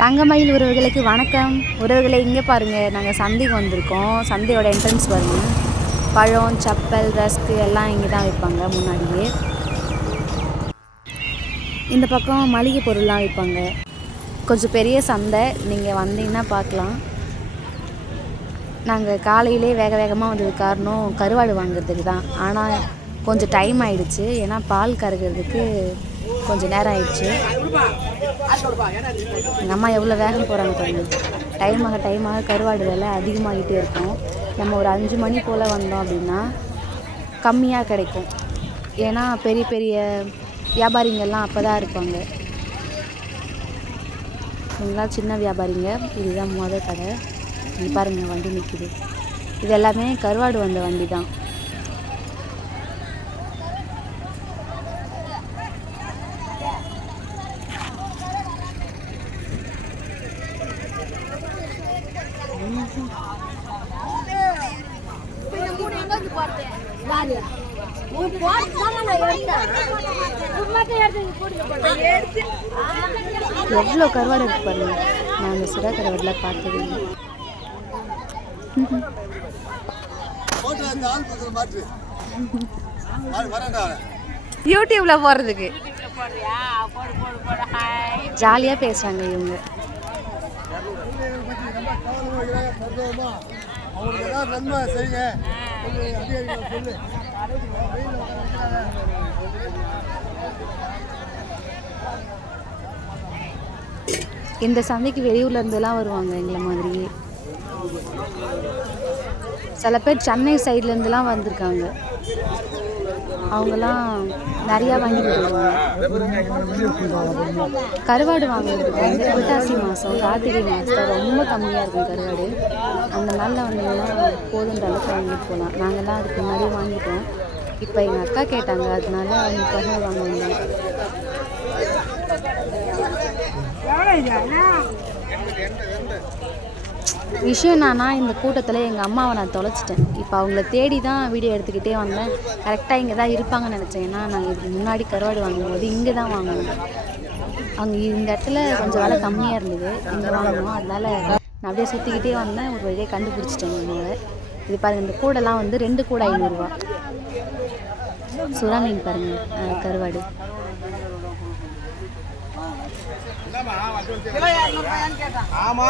தங்கமயில் உறவுகளுக்கு வணக்கம். உறவுகளை இங்கே பாருங்கள் நாங்கள் சந்தைக்கு வந்திருக்கோம். சந்தையோட என்ட்ரன்ஸ் பாருங்க. பழம் சப்பல் ரஸ்க்கு எல்லாம் இங்கே தான் வைப்பாங்க முன்னாடியே. இந்த பக்கம் மளிகை பொருள்லாம் விற்பாங்க. கொஞ்சம் பெரிய சந்தை. நீங்கள் வந்தீங்கன்னா பார்க்கலாம். நாங்கள் காலையிலே வேக வேகமாக வந்தது காரணம் கருவாடு வாங்குறதுக்கு தான். ஆனால் கொஞ்சம் டைம் ஆயிடுச்சு. ஏன்னா பால் கறக்கிறதுக்கு கொஞ்சம் நேரம் ஆயிடுச்சு. எங்கள் அம்மா எவ்வளோ வேகம் போகிறாங்க பாருங்க. டைம் ஆக கருவாடு விலை அதிகமாகிட்டே இருக்கும். நம்ம ஒரு அஞ்சு மணி போல் வந்தோம் அப்படின்னா கம்மியாக கிடைக்கும். ஏன்னா பெரிய பெரிய வியாபாரிங்கள்லாம் அப்போ தான் இருப்பாங்க. இவங்களாம் சின்ன வியாபாரிங்க. இதுதான் மொதல் கடை. இங்க பாருங்க வண்டி நிற்கிது இது எல்லாமே கருவாடு வந்த வண்டி தான் எவ்வளோ கருவாடு இருக்கு பாருங்க. நான் அந்த சுறா கருவாடுலாம் பார்த்தது இல்லை. யூடியூப்ல போடுறதுக்கு ஜாலியாக பேசுகிறாங்க இவங்க. அவங்களுக்கு ஏதாவது நன்மை செய்யுங்க. சொல்லு இந்த சந்தைக்கு வெளியூர்லேருந்துலாம் வருவாங்க எங்களை மாதிரியே சில பேர் சென்னை சைட்லேருந்துலாம் வந்திருக்காங்க. அவங்கெல்லாம் நிறையா வாங்கிட்டு வருவாங்க கருவாடு வாங்குறதுக்கு வந்து புரட்டாசி மாதம் கார்த்திகை மாதம் ரொம்ப கம்மியாக இருக்கும் கருவாடு. அந்த நாளில் வந்தீங்கன்னா போதுன்ற அளவுக்கு வாங்கிட்டு போகலாம் நாங்கள்லாம் அதுக்கு முன்னாடியே வாங்கிட்டோம். இப்போ எங்கள் அக்கா கேட்டாங்க அதனால அவங்களுக்காக வாங்க வந்தோம் விஷயம் என்னன்னா இந்த கூட்டத்தில் எங்கள் அம்மாவை நான் தொலைச்சிட்டேன். இப்போ அவங்கள தேடி தான் வீடியோ எடுத்துக்கிட்டே வந்தேன். கரெக்டாக இங்கே தான் இருப்பாங்கன்னு நினச்சேன். ஏன்னா நாங்கள் இதுக்கு முன்னாடி கருவாடு வாங்கும்போது இங்கே தான் வாங்கினோம் அங்கே இந்த இடத்துல கொஞ்சம் விலை கம்மியாக இருந்தது. இங்கே வாங்கணும் அதனால் நான் அப்படியே சுற்றிக்கிட்டே வந்தேன். ஒரு வழியாக கண்டுபிடிச்சிட்டேன் என்னோட இது பாருங்கள் இந்த கூடெல்லாம் வந்து ரெண்டு கூடை ஐநூறுரூவா சுறா மீன் பாருங்கள் கருவாடு. ஆமா.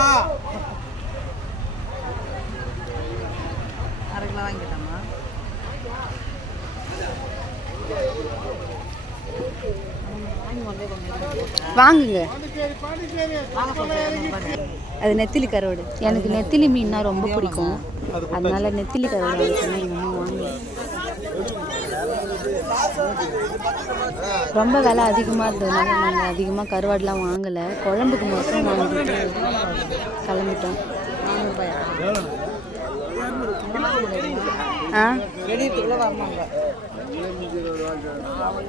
அரை கிலோ வாங்கிட்டோமா வாங்குங்க. அது நெத்திலி கருவாடு. எனக்கு நெத்திலி மீன்னா ரொம்ப பிடிக்கும். அதனால நெத்திலி கருவாடு வாங்க ரொம்ப விலை அதிகமாக இருந்ததுனால நாங்கள் அதிகமாக கருவாடுலாம் வாங்கலை. குழம்புக்கு மட்டும் வாங்கிட்டு கிளம்பிட்டோம்.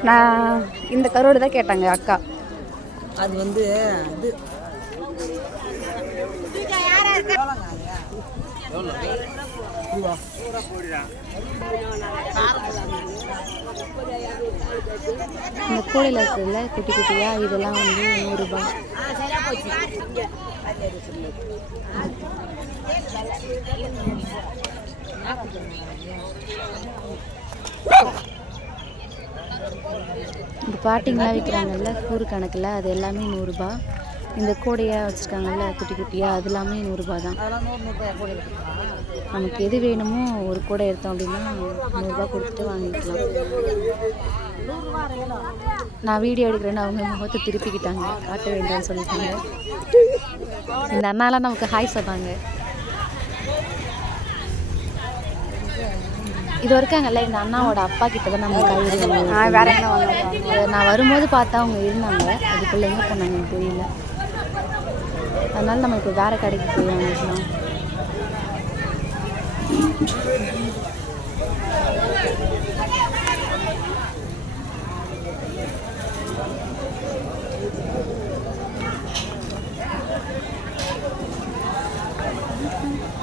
நான் இந்த கருவாடு தான் கேட்டாங்க அக்கா. அது வந்து இது. இந்த கூடையில் இருக்குதுல்ல குட்டி குட்டியாக இதெல்லாம் வந்து நூறுரூபா. இந்த பாட்டிங்கெலாம் விற்கிறாங்கல்ல கூறு கணக்கில் அது எல்லாமே நூறுரூபா இந்த கூடையாக வச்சுருக்காங்கல்ல குட்டி குட்டியாக அது எல்லாமே நூறுரூபா தான் நமக்கு எது வேணுமோ ஒரு கூடை எடுத்தோம் அப்படின்னா நூறுரூபா கொடுத்துட்டு வாங்கிக்கலாம். நான் வீடியோ எடுக்கிறேன்னு அவங்க முகத்தை திருப்பிக்கிட்டாங்க. காட்ட வேண்டாம்னு சொல்லிட்டாங்க. இந்த அண்ணாலாம் நமக்கு ஹாய் சொன்னாங்க இது இருக்காங்கல்ல இந்த அண்ணாவோட அப்பா கிட்ட தான் நம்ம காய்கறி. வேற என்ன வாங்க நான் வரும்போது பார்த்தா அவங்க இருந்தாங்க. அதுக்குள்ளே எங்கே போனாங்கன்னு தெரியல. அதனால நம்ம இப்போ வேற கடைக்கு போய் வாங்கிக்கலாம். ரெண்டரை கிலோ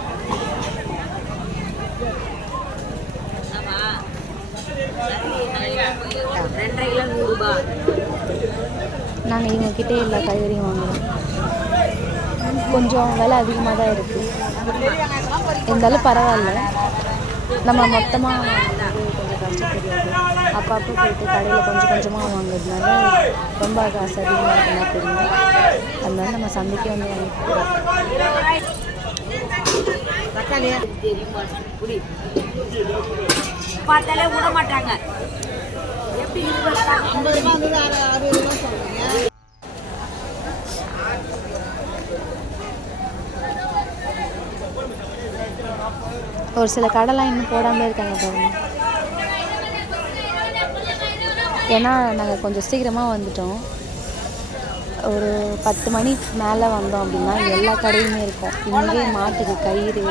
நாங்கள் இவங்கக்கிட்டே எல்லா காய்கறியும் வாங்குறோம் கொஞ்சம் விலை அதிகமாக தான் இருக்குது இருந்தாலும் பரவாயில்ல நம்ம மொத்தமாக கொஞ்சம் அப்பப்போ போயிட்டு கடையில் கொஞ்சம் கொஞ்சமாக வாங்குறதுனால ரொம்ப காசு அதிகமாக இருக்குமா தெரியும் அதனால நம்ம சந்தைக்கு வந்து வாங்கிக்கிறோம் தக்காளி பார்த்தாலே விட மாட்டாங்க எப்படி ஒரு சில கடைலாம் இன்னும் போடாமல் இருக்காங்க பாருங்க. ஏன்னா நாங்கள் கொஞ்சம் சீக்கிரமாக வந்துட்டோம். ஒரு பத்து மணிக்கு மேலே வந்தோம் அப்படின்னா எல்லா கடையுமே இருக்கும். இங்கே மாட்டுக்கு கயிறு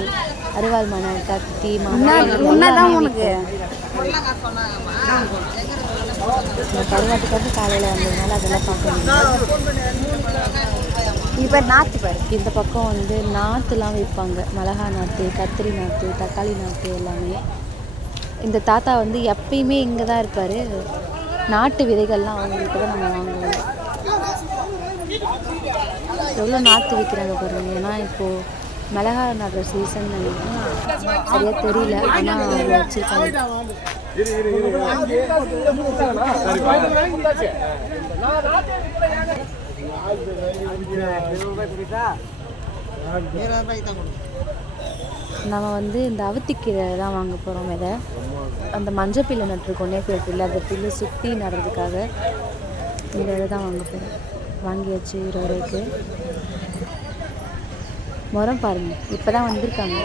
அருவாள் மனை கத்தி முன்னாடி உனக்கு. கருவாட்டுக்காக காலையில் வந்ததுனால அதெல்லாம் பார்க்க முடியும் இப்போ நாற்று பாரு. இந்த பக்கம் வந்து நாற்றுலாம் விற்பாங்க. மிளகா நாற்று கத்திரி நாற்று தக்காளி நாற்று எல்லாமே. இந்த தாத்தா வந்து எப்பயுமே இங்கே தான் இருப்பார். நாட்டு விதைகள்லாம் அவங்கள்ட்ட தான் நம்ம வாங்குவோம். எவ்வளோ நாற்று விற்கிறாங்க பாருங்க. ஏன்னா இப்போது மிளகா நடுற சீசன் சரியாக தெரியல. ஆனால் வச்சுருக்காங்க. நம்ம வந்து இந்த அவத்திக்கீரை தான் வாங்க போகிறோம் இதை. அந்த மஞ்சள் பிள்ளை நட்டுருக்கோம் நேற்று பிள்ளை அந்த பில்லு சுற்றி நடுறதுக்காக இந்த இதை தான் வாங்க போகிறோம் வாங்கியாச்சு இருபது ரூபாய்க்கு. முறம் பாருங்க. இப்போ தான் வந்திருக்காங்க.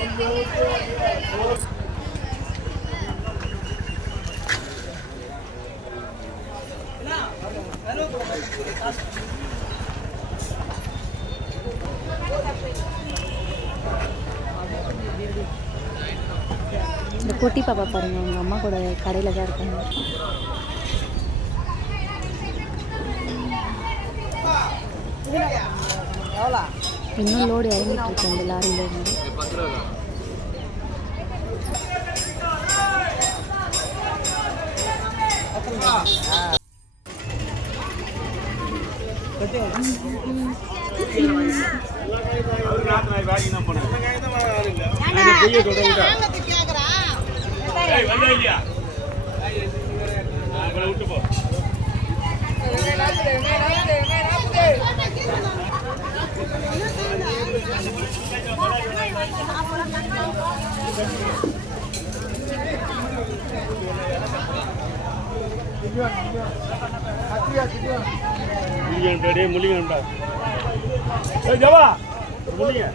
இந்த குட்டி பாப்பா பாருங்க. அவங்க அம்மா கூட கடையில் தான் இருக்காங்க. எவ்வளோ? இன்னும் லோடு இறங்கிட்டு இருக்கு அந்த லாரியில இருந்து. விட்டு போ முள்ளிங்கண்டா டேய் முள்ளிங்கண்டா ஏய் ஜவா. முள்ளிங்க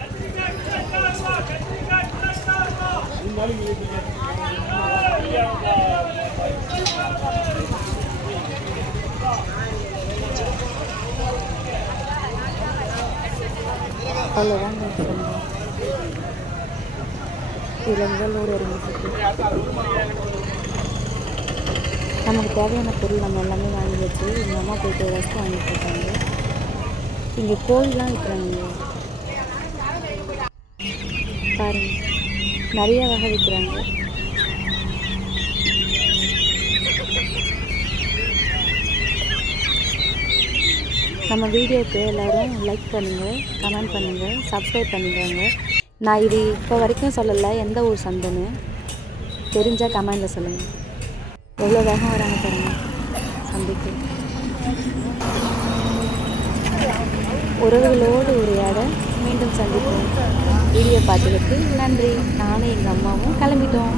இருந்தால் லோடு இறங்கிட்டு நமக்கு தேவையான பொருள் நம்ம எல்லாமே வாங்கி வச்சு எங்கள் அம்மா போயிட்டு ரஸ்க் வாங்கிட்டு இருக்காங்க. இங்கே கோழிலாம் விற்கிறாங்க பாருங்க. நிறைய வகை விற்கிறாங்க நம்ம வீடியோவுக்கு எல்லோரும் லைக் பண்ணுங்கள் கமெண்ட் பண்ணுங்கள் சப்ஸ்கிரைப் பண்ணிக்கோங்க. நான் இது இப்போ வரைக்கும் சொல்லலை எந்த ஊர் சந்தைன்னு. தெரிஞ்சால் கமெண்டில் சொல்லுங்கள் எவ்வளோ வேகம் வராங்க பாருங்க சந்தைக்கு. உறவுகளோடு உரையாட மீண்டும் சந்திப்போம். வீடியோ பார்த்ததுக்கு நன்றி. நானும் எங்கள் அம்மாவும் கிளம்பிட்டோம்.